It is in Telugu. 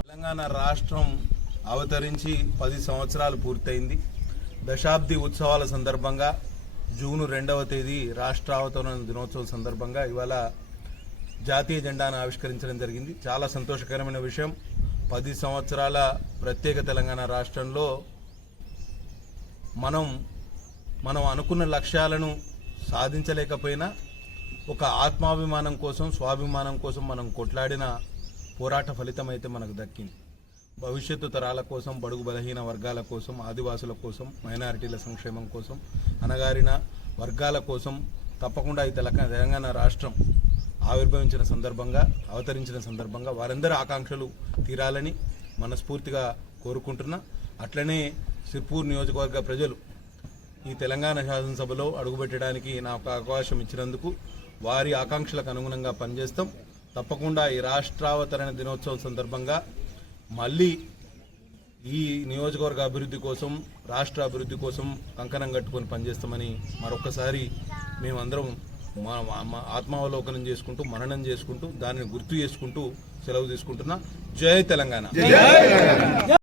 తెలంగాణ రాష్ట్రం అవతరించి 10 సంవత్సరాలు పూర్తయింది. దశాబ్ది ఉత్సవాల సందర్భంగా జూన్ 2వ తేదీ రాష్ట్ర అవతరణ దినోత్సవం సందర్భంగా ఇవాళ జాతీయ జెండాను ఆవిష్కరించడం జరిగింది. చాలా సంతోషకరమైన విషయం. 10 సంవత్సరాల ప్రత్యేక తెలంగాణ రాష్ట్రంలో మనం అనుకున్న లక్ష్యాలను సాధించలేకపోయినా ఒక ఆత్మాభిమానం కోసం, స్వాభిమానం కోసం మనం కొట్లాడిన పోరాట ఫలితం అయితే మనకు దక్కింది. భవిష్యత్తు తరాల కోసం, బడుగు బలహీన వర్గాల కోసం, ఆదివాసుల కోసం, మైనారిటీల సంక్షేమం కోసం, అణగారిన వర్గాల కోసం తప్పకుండా ఈ తెలంగాణ రాష్ట్రం అవతరించిన సందర్భంగా వారందరి ఆకాంక్షలు తీరాలని మనస్ఫూర్తిగా కోరుకుంటున్నా. అట్లనే సిర్పూర్ నియోజకవర్గ ప్రజలు ఈ తెలంగాణ శాసనసభలో అడుగుపెట్టడానికి నాకు అవకాశం ఇచ్చినందుకు వారి ఆకాంక్షలకు అనుగుణంగా పనిచేస్తాం. తప్పకుండా ఈ రాష్ట్రావతరణ దినోత్సవం సందర్భంగా మళ్ళీ ఈ నియోజకవర్గ అభివృద్ధి కోసం, రాష్ట్ర అభివృద్ధి కోసం కంకణం కట్టుకొని పనిచేస్తామని మరొకసారి మేమందరం ఆత్మావలోకనం చేసుకుంటూ, మననం చేసుకుంటూ, దానిని గుర్తు చేసుకుంటూ సెలవు తీసుకుంటున్నా. జై తెలంగాణ.